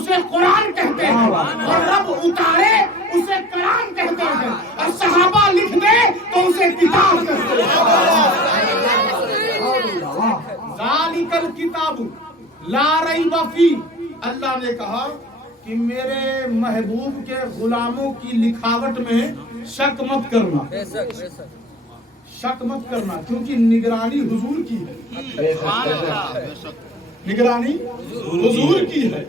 اسے قرآن کہتے ہیں، اور رب اتارے اسے کلام کہتے ہیں، اور صحابہ لکھ دے تو اسے کتاب کہتے ہیں۔ ذالک الکتاب لا ریب فیہ، اللہ نے کہا کہ میرے محبوب کے غلاموں کی لکھاوٹ میں شک مت کرنا، شک مت کرنا، کیونکہ نگرانی حضور کی ہے، نگرانی حضور کی ہے،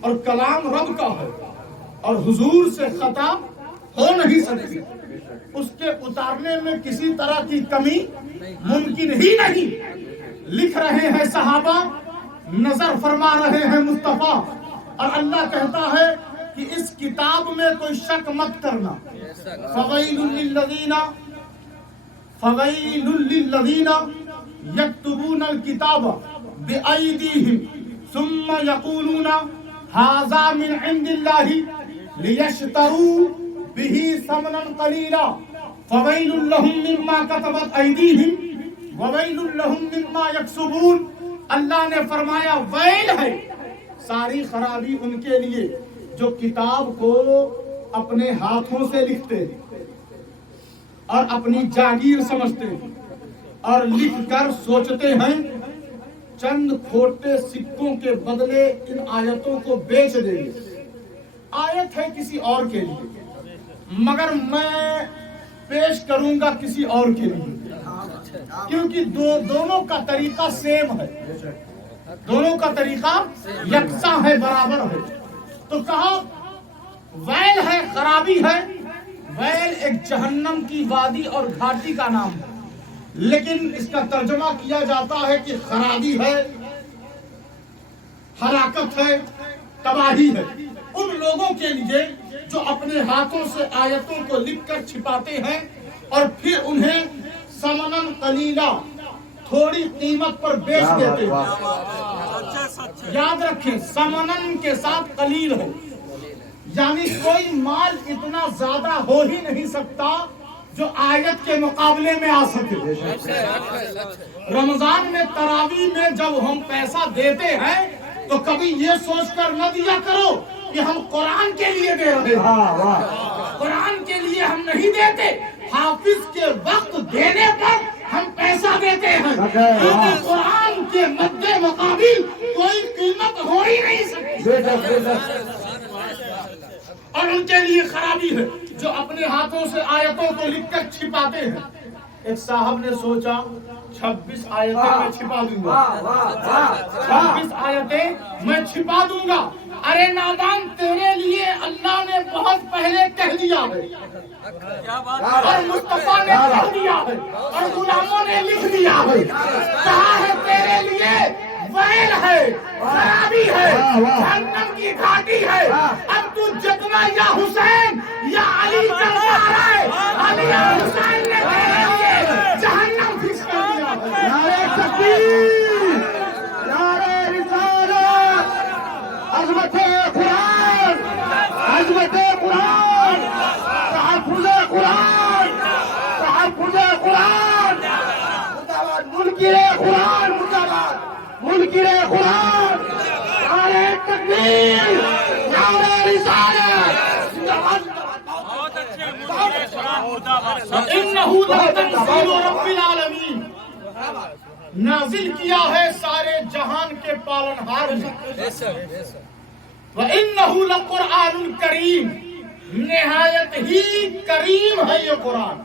اور کلام رب کا ہے، اور حضور سے خطا ہو نہیں سکتی، اس کے اتارنے میں کسی طرح کی کمی ممکن ہی نہیں۔ لکھ رہے ہیں صحابہ، نظر فرما رہے ہیں مصطفیٰ، اور اللہ کہتا ہے کہ اس کتاب میں کوئی شک مت کرنا۔ فویل للذین یکتبون الکتاب بأیدیہم ثم یقولون ھذا من عند اللہ لیشتروا بہ ثمنا قلیلا فویل لہم مما کتبت ایدیہم وویل لہم مما یکسبون۔ اللہ نے فرمایا ویل ہے، ساری خرابی ان کے لیے جو کتاب کو اپنے ہاتھوں سے لکھتے ہیں اور اپنی جاگیر سمجھتے ہیں، اور لکھ کر سوچتے ہیں چند کھوٹے سکوں کے بدلے ان آیتوں کو بیچ دیں گے۔ آیت ہے کسی اور کے لیے، مگر میں پیش کروں گا کسی اور کے لیے، کیونکہ دونوں کا طریقہ سیم ہے، دونوں کا طریقہ یکساں ہے، برابر ہے۔ تو کہا ویل ہے، خرابی ہے۔ ویل ایک جہنم کی وادی اور گھاٹی کا نام ہے، لیکن اس کا ترجمہ کیا جاتا ہے کہ خرابی ہے، ہلاکت ہے، تباہی ہے ان لوگوں کے لیے جو اپنے ہاتھوں سے آیتوں کو لکھ کر چھپاتے ہیں اور پھر انہیں ثمناً قلیلا، تھوڑی قیمت پر بیچ دیتے ہیں۔ یاد رکھیں، ثمناً کے ساتھ قلیل ہے، یعنی کوئی مال اتنا زیادہ ہو ہی نہیں سکتا جو آیت کے مقابلے میں آ سکے۔ رمضان میں تراویح میں جب ہم پیسہ دیتے ہیں تو کبھی یہ سوچ کر نہ دیا کرو کہ ہم قرآن کے لیے دے رہے ہیں، قرآن کے لیے ہم نہیں دیتے، حافظ کے وقت دینے پر ہم پیسہ دیتے ہیں، کیونکہ قرآن کے مد مقابل کوئی قیمت ہو ہی نہیں سکتی۔ اور ان کے لیے خرابی ہے جو اپنے ہاتھوں سے آیتوں کو لکھ کر چھپاتے ہیں۔ ایک صاحب نے سوچا 26 آیتیں میں چھپا دوں گا، 26 آیتیں میں چھپا دوں گا۔ ارے نادان، تیرے لیے اللہ نے بہت پہلے کہہ دیا ہے، اور مصطفیٰ نے کہہ دیا ہے، اور غلاموں نے لکھ دیا ہے، کہا ہے تیرے لیے ویل ہے، خرابی ہے، جہنم کی گھاٹی ہے۔ اب تو جتنا یا حسین یا علی چلتا ہے، علی یا حسین نے تیرے لیے جہنم فکس کر دیا ہے۔ نعرہ تکبیر، نعرہ رسالت، عظمت قرآن، عظمت قرآن، تحفظ قرآن، تحفظ قرآن، منکر قرآن مرداباد، منکر قرآن، نعرہ تکبیر، نعرہ رسالت۔ وَإِنَّهُ لَتَنزِيلُ رَبِّ الْعَالَمِينَ، نازل کیا ہے سارے جہان کے پالنہار نے۔ وَإِنَّهُ لَقُرْآنٌ كَرِيمٌ، نہایت ہی کریم ہے یہ قرآن،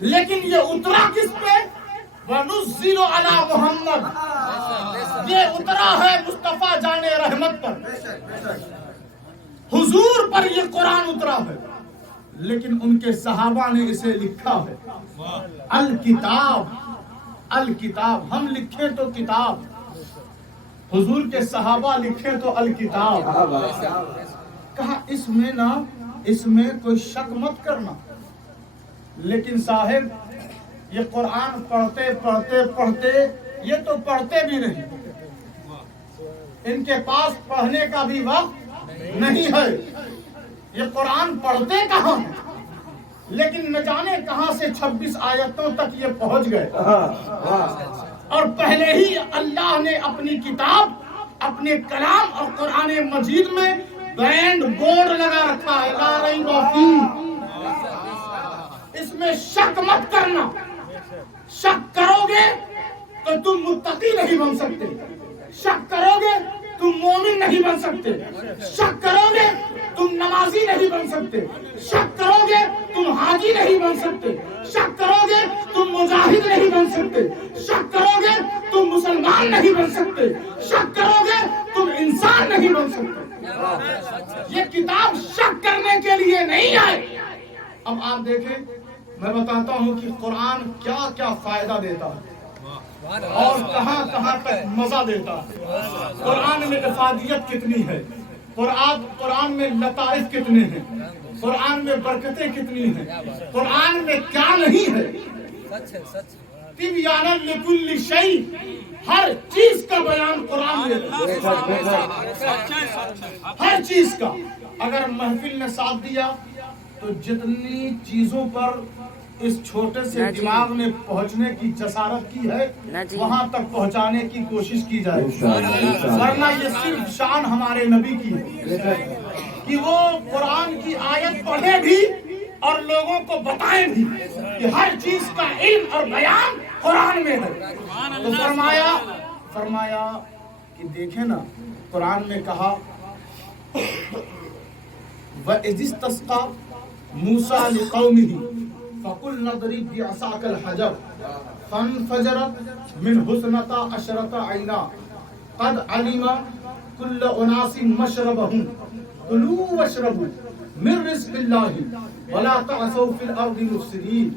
لیکن یہ اترا کس پہ؟ وَنُزِّلُ عَلَى مُحَمَّدٍ، یہ اترا ہے مصطفیٰ جان رحمت پر، حضور پر یہ قرآن اترا ہے، لیکن ان کے صحابہ نے اسے لکھا ہے الکتاب، الکتاب۔ ہم لکھیں تو کتاب، حضور کے صحابہ لکھیں تو الکتاب۔ کہا اس میں نا، اس میں کوئی شک مت کرنا، لیکن صاحب یہ قرآن پڑھتے پڑھتے پڑھتے یہ تو پڑھتے بھی نہیں، ان کے پاس پڑھنے کا بھی وقت نہیں ہے، یہ قرآن پڑھتے کہاں ہیں، لیکن نہ جانے کہاں سے 26 آیتوں تک یہ پہنچ گئے، اور پہلے ہی اللہ نے اپنی کتاب اپنے کلام اور قرآن مجید میں بینڈ بورڈ لگا رکھا ہے، لا ریب فیہ، اس میں شک مت کرنا، شک کرو گے تو تم متقی نہیں بن سکتے، شک کرو گے تم مومن نہیں بن سکتے، شک کرو گے تم نمازی نہیں بن سکتے، شک کرو گے تم حاجی نہیں بن سکتے، شک کرو گے تم مجاہد نہیں بن سکتے، شک کرو گے تم مسلمان نہیں بن سکتے، شک کرو گے تم انسان نہیں بن سکتے۔ یہ کتاب شک کرنے کے لیے نہیں ہے۔ اب آپ دیکھیں، میں بتاتا ہوں کہ قرآن کیا کیا فائدہ دیتا ہے اور کہاں کہاں تک مزہ دیتا ہے۔ قرآن میں افادیت کتنی ہے، قرآن میں لطائف کتنے ہیں، قرآن میں برکتیں کتنی ہیں، قرآن میں کیا نہیں ہے۔ تبیانا لکل شیء، ہر چیز کا بیان قرآن میں ہے، ہر چیز کا۔ اگر محفل نے ساتھ دیا تو جتنی چیزوں پر اس چھوٹے سے دماغ نے پہنچنے کی جسارت کی ہے وہاں تک پہنچانے کی کوشش کی جائے، ورنہ یہ صرف شان ہمارے نبی کی ہے کہ وہ قرآن کی آیت پڑھے بھی اور لوگوں کو بتائیں بھی کہ ہر چیز کا علم اور بیان قرآن میں ہے۔ تو فرمایا کہ دیکھیں نا، قرآن میں کہا وَإِذِ اسْتَسْقَىٰ مُوسَىٰ لِقَوْمِهِ فَقُلْنَا اضْرِب بِّعَصَاكَ الْحَجَرَ فَانْفَجَرَتْ مِنْهُ اثْنَتَا عَشْرَةَ عَيْنًا قَدْ عَلِمَ كُلُّ أُنَاسٍ مَّشْرَبَهُمْ كُلُوا وَاشْرَبُوا مِن رِّزْقِ اللَّهِ وَلَا تَعْثَوْا فِي الْأَرْضِ مُفْسِدِينَ۔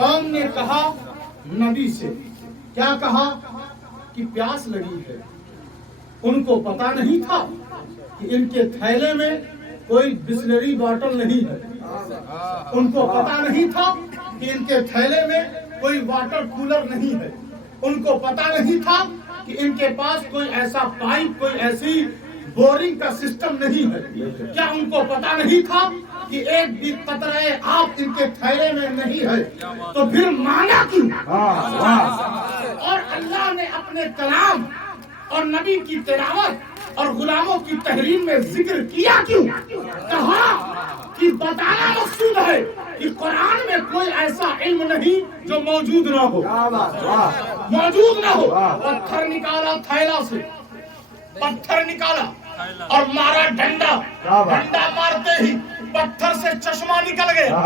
قوم نے کہا نبی سے، کیا کہا کہ پیاس لگی ہے۔ ان کو پتا نہیں تھا کہ ان کے تھیلے میں کوئی بسلری باٹل نہیں ہے، ان کو پتا نہیں تھا کہ ان کے تھیلے میں کوئی واٹر کولر نہیں ہے، ان کو پتا نہیں تھا کہ ان کے پاس کوئی ایسا پائپ، کوئی ایسی بورنگ کا سسٹم نہیں ہے۔ کیا ان کو پتا نہیں تھا کہ ایک بھی قطرہ آب ان کے تھیلے میں نہیں ہے؟ تو پھر مانا کیوں؟ اور اللہ نے اپنے کلام اور نبی کی تلاوت اور غلاموں کی تحریم میں ذکر کیا کیوں؟ کہا کہ بتانا مقصود ہے کہ قرآن میں کوئی ایسا علم نہیں جو موجود نہ ہو، موجود نہ ہو۔ پتھر نکالا تھیلا سے، پتھر نکالا اور مارا ڈنڈا، ڈنڈا مارتے ہی پتھر سے چشمہ نکل گیا۔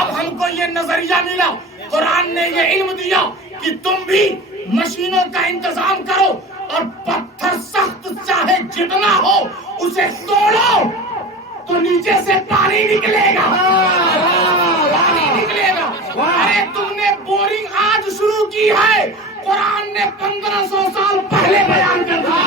اب ہم کو یہ نظریہ ملا، قرآن نے یہ علم دیا کہ تم بھی مشینوں کا انتظام کرو اور پتھر سخت چاہے جتنا ہو اسے توڑو تو نیچے سے پانی نکلے گا، پانی نکلے گا۔ ارے تم نے بورنگ آج شروع کی ہے، قرآن نے 1500 سال پہلے بیان کر دیا۔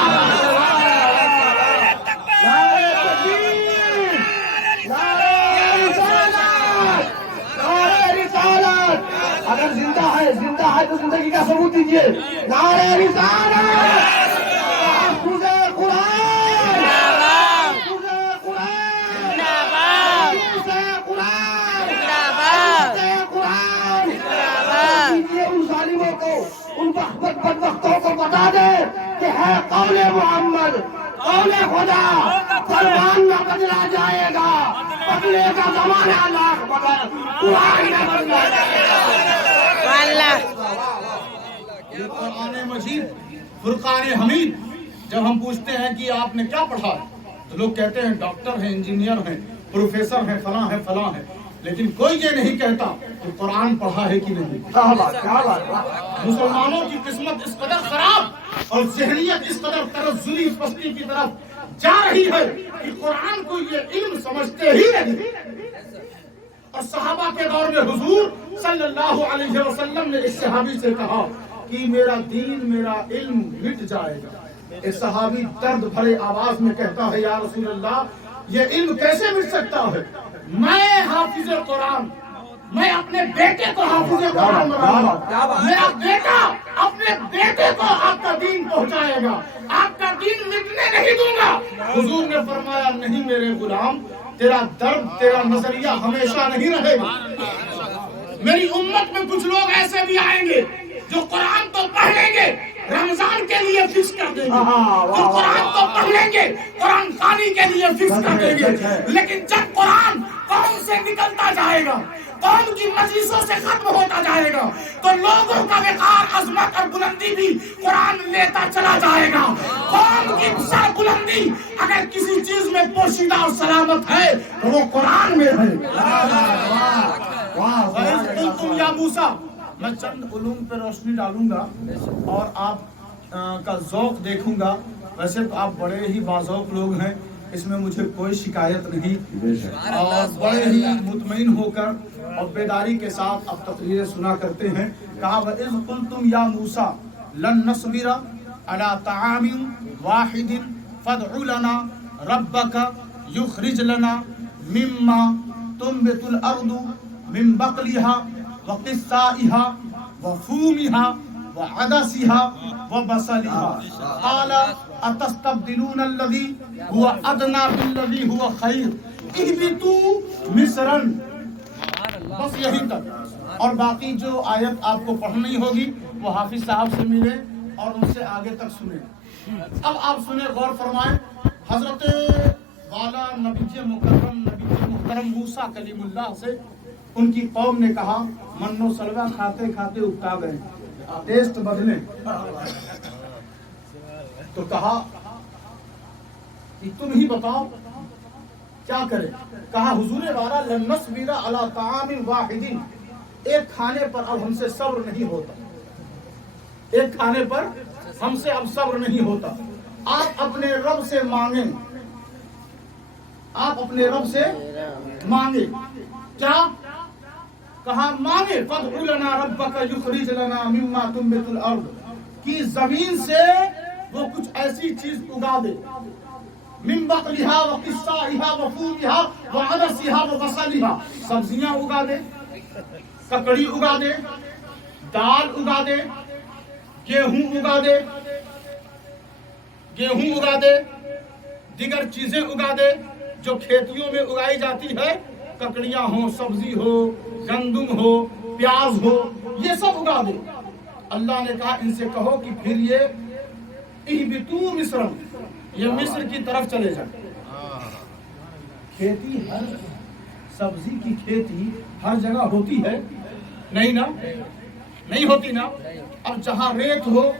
اگر زندہ ہے تو زندگی کا ثبوت دیجیے۔ نعرہ رسالت، تحفظ قرآن، تحفظ قرآن، تحفظ قرآن، قرآن۔ یہ ان ظالموں کو، ان بدبختوں کو بتا دے کہ ہے قول محمد، قول خدا، فرمان نہ بدلا جائے گا، بدلے کا زمانہ لاکھ بدل، قرآن نہ بدلا جائے گا۔ یہ قرآن مجید فرقان حمید، جب ہم پوچھتے ہیں کہ آپ نے کیا پڑھا تو لوگ کہتے ہیں ڈاکٹر ہیں، انجینئر ہیں، پروفیسر ہیں، فلاں ہیں، فلاں ہیں، لیکن کوئی یہ نہیں کہتا کہ قرآن پڑھا ہے کہ نہیں۔ مسلمانوں کی قسمت اس قدر خراب اور ذہنیت اس قدر تنزلی پستی کی طرف جا رہی ہے کہ قرآن کو یہ علم سمجھتے ہی نہیں۔ اور صحابہ کے دور میں حضور صلی اللہ علیہ وسلم نے اس صحابی سے کہا کہ میرا دین، میرا علم مٹ جائے گا۔ ایک صحابی درد بھرے آواز میں کہتا ہے، یا رسول اللہ یہ علم کیسے مٹ سکتا ہے؟ میں حافظ قرآن، میں اپنے بیٹے کو حافظ قرآن بناؤں گا، میرا بیٹا اپنے بیٹے کو آپ کا دین پہنچائے گا، آپ کا دین مٹنے نہیں دوں گا۔ حضور نے فرمایا، نہیں میرے غلام، تیرا درد، تیرا نظریہ ہمیشہ نہیں رہے گا۔ میری امت میں کچھ لوگ ایسے بھی آئیں گے جو قرآن تو پڑھ لیں گے رمضان کے لیے فکس کر دیں گے، جو قرآن کو پڑھ لیں گے قرآن خوانی کے لیے فکس کر دیں گے، لیکن جب قرآن قوم سے نکلتا جائے گا، قوم کی مجلسوں سے ختم ہوتا جائے گا، تو لوگوں کا وقار، عظمت اور بلندی بھی قرآن لیتا چلا جائے گا۔ قوم کی سر بلندی اگر کسی چیز میں پوشیدہ اور سلامت ہے تو وہ قرآن میں ہے۔ وَإِذْ قُلْتُمْ يَا مُوسَىٰ، میں چند علوم پہ روشنی ڈالوں گا اور آپ کا ذوق دیکھوں گا۔ ویسے تو آپ بڑے ہی باذوق لوگ ہیں، اس میں مجھے کوئی شکایت نہیں، اور بڑے ہی مطمئن ہو کر اور بیداری کے ساتھ آپ تقریریں سنا کرتے ہیں۔ کہا وَإِذْ قُلْتُمْ يَا مُوسَىٰ لَن نَّصْبِرَ عَلَىٰ طَعَامٍ وَاحِدٍ فَادْعُ لَنَا رَبَّكَ يُخْرِجْ لَنَا مِمَّا تُنبِتُ الْأَرْضُ مِن بَقْلِهَا وَقِثَّائِهَا وَفُومِهَا وَعَدَسِهَا وَبَصَلِهَا قَالَ أَتَسْتَبْدِلُونَ الَّذِي هُوَ أَدْنَىٰ بِالَّذِي هُوَ خَيْرٌ اهْبِطُوا مِصْرًا۔ بس یہی تک، اور باقی جو آیت آپ کو پڑھنی ہوگی وہ حافظ صاحب سے ملیں اور ان سے آگے تک سنیں۔ اب آپ سنیں، غور فرمائیں۔ حضرت والا نبی مکرم، نبی محترم موسیٰ کلیم اللہ سے ان کی قوم نے کہا، من و سلوہ کھاتے کھاتے اکتا گئے، ٹیسٹ بدلیں۔ تو کہا کہ تم ہی بتاؤ کیا کرے؟ کہا حضور والا لن نصبر علی طعام واحد، ایک کھانے پر اب ہم سے صبر نہیں ہوتا، ایک کھانے پر ہم سے اب صبر نہیں ہوتا۔ آپ اپنے رب سے مانگیں، آپ اپنے رب سے مانگیں۔ کیا کہا؟ مانگے فَادْعُ لَنَا رَبَّكَ يُخْرِجْ لَنَا مِمَّا تُنبِتُ الْأَرْضُ، کہ زمین سے وہ کچھ ایسی چیز اگا دے، مِن بَقْلِهَا وَقِثَّائِهَا وَفُومِهَا وَعَدَسِهَا وَبَصَلِهَا، سبزیاں اگا دے، ککڑی اگا دے، دال اگا دے، گیہوں اگا دے، گیہوں اگا دے، دیگر چیزیں اگا دے جو کھیتیوں میں اگائی جاتی ہے، ککڑیاں ہوں، سبزی ہو، گندم ہو، پیاز ہو، یہ سب اگا دے۔ اللہ نے کہا ان سے کہو کہ پھر یہ اہبطوا مصر، یہ مصر کی طرف چلے جائیں۔ کھیتی، ہر سبزی کی کھیتی ہر جگہ ہوتی ہے نہیں نا؟ نہیں ہوتی نا؟ اب جہاں ریت ہو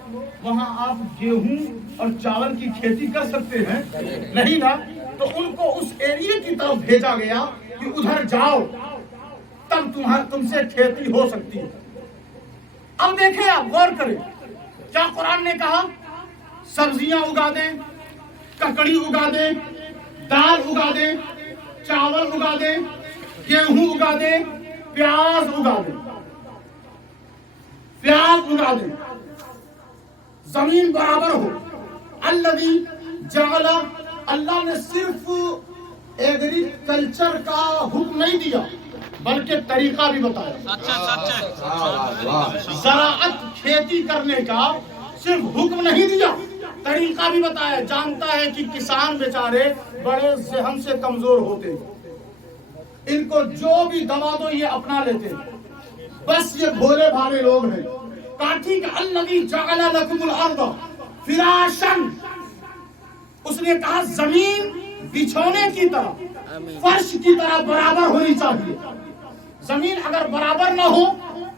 وہاں آپ گیہوں اور چاول کی کھیتی کر سکتے ہیں نہیں نا؟ تو ان کو اس ایریے کی طرف بھیجا گیا کہ ادھر جاؤ، تب تم سے کھیتی ہو سکتی ہے۔ اب دیکھیں، آپ غور کریں، کیا قرآن نے کہا؟ سبزیاں اگا دیں، ککڑی اگا دیں، دال اگا دیں، چاول اگا دیں، گیہوں اگا دیں، پیاز اگا دیں، پیاز اگا دیں، زمین برابر ہو۔ الذی جعل، اللہ نے صرف ایگریکلچر کا حکم نہیں دیا بلکہ طریقہ بھی بتایا۔ زراعت، کھیتی کرنے کا صرف حکم نہیں دیا، طریقہ بھی بتایا۔ جانتا ہے کہ کسان بیچارے بڑے ذہن سے کمزور ہوتے ہیں، ان کو جو بھی دوا دو یہ اپنا لیتے ہیں، بس یہ بھولے بھالے لوگ ہیں۔ کاٹھی کا الذی جعل لکم الارض فراشا، اس نے کہا زمین بچھونے کی طرح، فرش کی طرح برابر ہونی چاہیے۔ زمین اگر برابر نہ ہو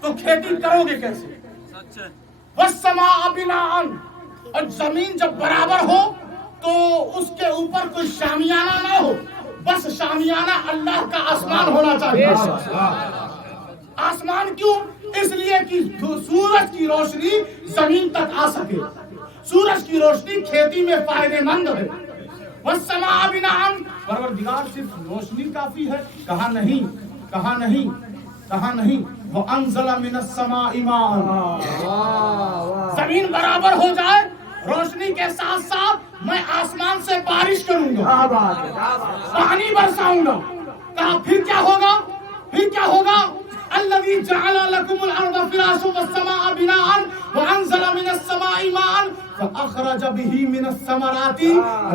تو کھیتی کرو گے کیسے؟ والسماء بناء، اور زمین جب برابر ہو تو اس کے اوپر کوئی شامیانہ نہ ہو، بس شامیانہ اللہ کا آسمان ہونا چاہیے۔ آسمان کیوں؟ اس لیے کہ سورج کی روشنی زمین تک آ سکے، سورج کی روشنی کھیتی میں فائدہ مند ہے۔ والسماء بناء، پروردگار صرف روشنی کافی ہے؟ کہا نہیں، کہا نہیں، کہا نہیں، وَأَنزَلَ مِنَ السَّمَاءِ مَاءً، زمین برابر ہو جائے روشنی کے ساتھ ساتھ میں آسمان سے بارش کروں گا، پانی برساؤں گا۔ کہا پھر کیا ہوگا؟ پھر کیا ہوگا؟ الذی جعل لکم الارض فراشا والسماء بناء وانزل من السماء ماء فأخرج به من الثمرات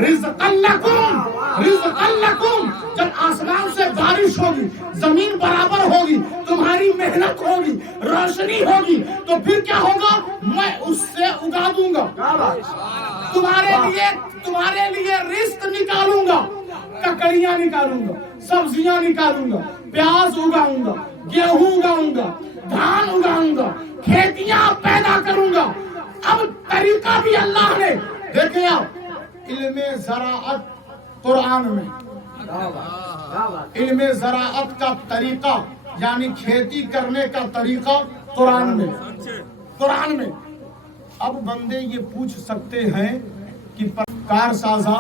رزقا لكم. جب آسمان سے بارش ہوگی، زمین برابر ہوگی، تمہاری محنت ہوگی، روشنی ہوگی، تو پھر کیا ہوگا؟ میں اس سے اگا دوں گا، تمہارے لیے رزق نکالوں گا، ککڑیاں نکالوں گا، سبزیاں نکالوں گا، پیاز اگاؤں گا، گیہوں اگاؤں گا، دھان اگاؤں گا، کھیتیاں پیدا کروں گا. اب طریقہ بھی اللہ نے دیکھیں. آپ علم زراعت قرآن میں، علم زراعت کا طریقہ یعنی کھیتی کرنے کا طریقہ قرآن میں. اب بندے یہ پوچھ سکتے ہیں کہ کار سازا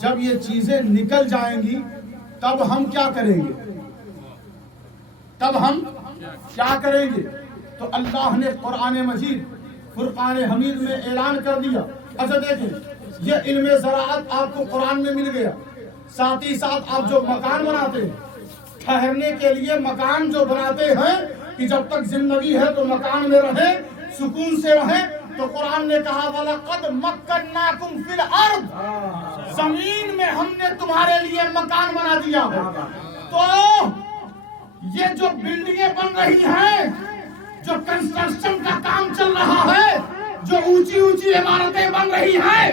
جب یہ چیزیں نکل جائیں گی تب ہم کیا کریں گے؟ تو اللہ نے قرآن مجید فرقان حمید میں اعلان کر دیا. اچھا دیکھیں، یہ علم زراعت آپ کو قرآن میں مل گیا. ساتھ ہی ساتھ آپ جو مکان بناتے ہیں، ٹھہرنے کے لیے مکان جو بناتے ہیں کہ جب تک زندگی ہے تو مکان میں رہیں، سکون سے رہیں، تو قرآن نے کہا وَلَقَدْ مَكَّنَّاكُمْ فِي الْأَرْضِ، زمین میں ہم نے تمہارے لیے مکان بنا دیا. تو یہ جو بلڈنگیں بن رہی ہیں، جو کنسٹرکشن کا کام چل رہا ہے، جو اونچی اونچی عمارتیں بن رہی ہیں،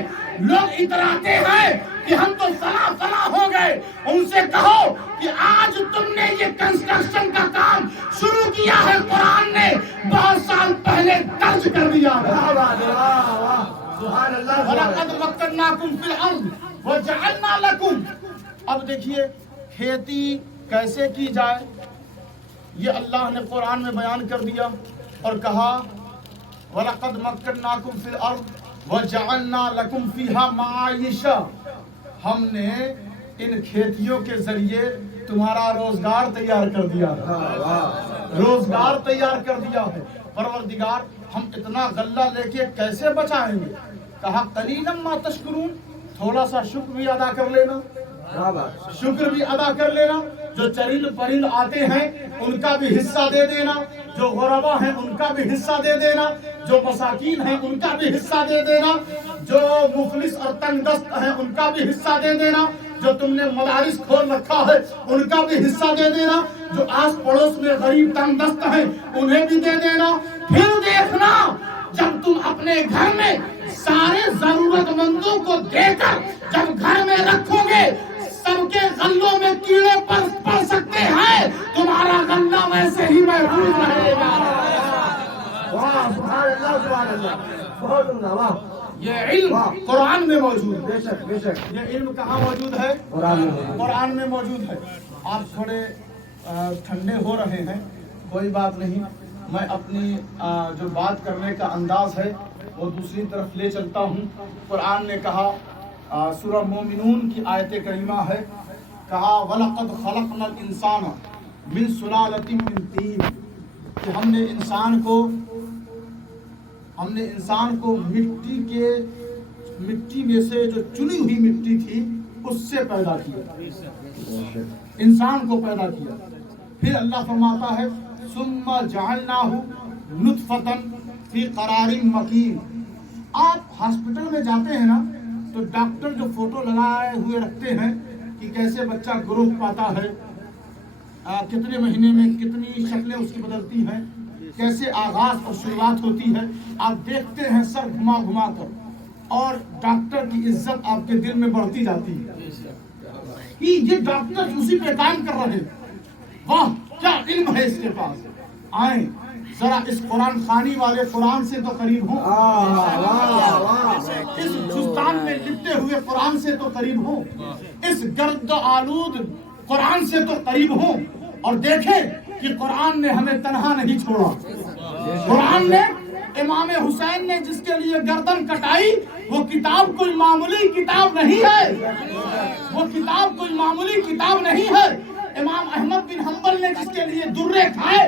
لوگ اتراتے ہیں کہ ہم تو فلاں ہو گئے. ان سے کہو کہ آج تم نے یہ کنسٹرکشن کا کام شروع کیا ہے، قرآن نے بہت سال پہلے درج کر دیا. وَلَقَدْ مَكَّنَّاكُمْ فِي الْأَرْضِ وَجَعَلْنَا لَكُمْ. اب دیکھیے کھیتی کیسے کی جائے، یہ اللہ نے قرآن میں بیان کر دیا اور کہا وَلَقَدْ مَكَّنَّاكُمْ فِي الْأَرْضِ وَجَعَلْنَا لَكُمْ فِيهَا مَعَائِشَ. ہم نے ان کھیتیوں کے ذریعے تمہارا روزگار تیار کر دیا ہے. پروردگار ہم اتنا غلہ لے کے کیسے بچائیں گے؟ کہا قَلِيلًا مَا تَشْكُرُونَ، تھوڑا سا شکر بھی ادا کر لینا. جو چرند پرند آتے ہیں ان کا بھی حصہ دے دینا، جو غربا ہیں ان کا بھی حصہ دے دینا، جو مساکین ہیں ان کا بھی حصہ دے دینا، جو مفلس اور تنگ دست ہیں ان کا بھی حصہ دے دینا، جو تم نے مدارس کھول رکھا ہے ان کا بھی حصہ دے دینا، جو آس پڑوس میں غریب تنگ دست ہیں انہیں بھی دے دینا. پھر دیکھنا جب تم اپنے گھر میں سارے ضرورت مندوں کو دے کر جب گھر میں رکھو گے، سب کے غلوں میں کیڑے پڑ سکتے ہیں، تمہارا غلہ ویسے ہی محفوظ رہے گا. یہ علم قرآن میں موجود ہے. یہ علم کہاں موجود ہے؟ قرآن میں موجود ہے. آپ تھوڑے ٹھنڈے ہو رہے ہیں، کوئی بات نہیں، میں اپنی جو بات کرنے کا انداز ہے وہ دوسری طرف لے چلتا ہوں. قرآن نے کہا، سورہ مومنون کی آیت کریمہ ہے، کہا وَلَقَدْ خَلَقْنَا الْإِنسَانَ مِنْ سُلَالَةٍ مِنْ طِينٍ، کہ ہم نے انسان کو مٹی میں سے جو چنی ہوئی مٹی تھی اس سے پیدا کیا، انسان کو پیدا کیا. پھر اللہ فرماتا ہے ثُمَّ جَعَلْنَاهُ نُطْفَةً فِي قَرَارٍ مَكِينٍ. آپ ہاسپٹل میں جاتے ہیں نا تو ڈاکٹر جو فوٹو لگائے ہوئے رکھتے ہیں کہ کیسے بچہ گروتھ پاتا ہے، کتنے مہینے میں کتنی شکلیں اس کی بدلتی ہیں، کیسے آغاز اور شروعات ہوتی ہے، آپ دیکھتے ہیں سر گھما گھما کر، اور ڈاکٹر کی عزت آپ کے دل میں بڑھتی جاتی ہے کہ یہ ڈاکٹر اسی پہ کام کر رہے ہیں. واہ کیا علم ہے اس کے پاس. آئیں ذرا اس قرآن خوانی والے قرآن سے تو قریب ہوں، اس جزدان میں لپٹے ہوئے قرآن سے تو قریب ہوں، اس گرد آلود قرآن سے تو قریب ہوں، اور دیکھیں کہ قرآن نے ہمیں تنہا نہیں چھوڑا. قرآن نے امام حسین نے جس کے لیے گردن کٹائی، وہ کتاب کوئی معمولی کتاب نہیں ہے، وہ کتاب کوئی معمولی کتاب نہیں ہے. امام احمد بن حنبل نے جس کے لیے درے کھائے،